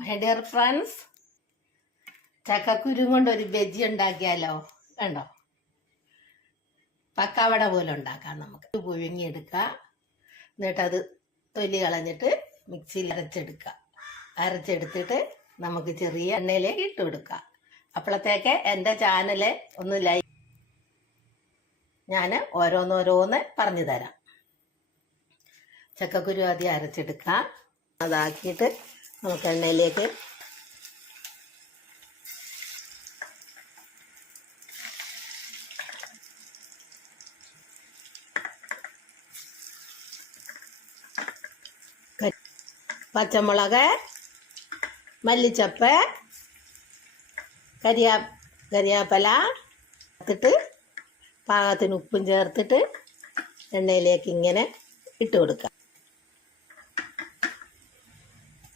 My dear friends, ചക്കക്കുരു കൊണ്ട് ഒരു ബജി ഉണ്ടാക്കിയാലോ? കണ്ടോ, പക്കാവട പോലെ ഉണ്ടാക്കാം. നമുക്ക് പുഴുങ്ങിയെടുക്കുക, എന്നിട്ടത് തൊലി കളഞ്ഞിട്ട് മിക്സിയിൽ അരച്ചെടുത്തിട്ട് നമുക്ക് ചെറിയ എണ്ണയിലേക്ക് ഇട്ട് കൊടുക്കാം. അപ്പോഴത്തേക്ക് എൻ്റെ ചാനല് ഒന്ന് ലൈക്ക്, ഞാൻ ഓരോന്നോരോന്ന് പറഞ്ഞു തരാം. ചക്കക്കുരു ആദ്യം അരച്ചെടുക്കാം. അതാക്കിയിട്ട് നമുക്ക് എണ്ണയിലേക്ക് പച്ചമുളക്, മല്ലിച്ചപ്പ്, കരിയാപ്പല ചേർത്തിട്ട് പാകത്തിന് ഉപ്പും ചേർത്തിട്ട് എണ്ണയിലേക്ക് ഇങ്ങനെ ഇട്ട് കൊടുക്കാം.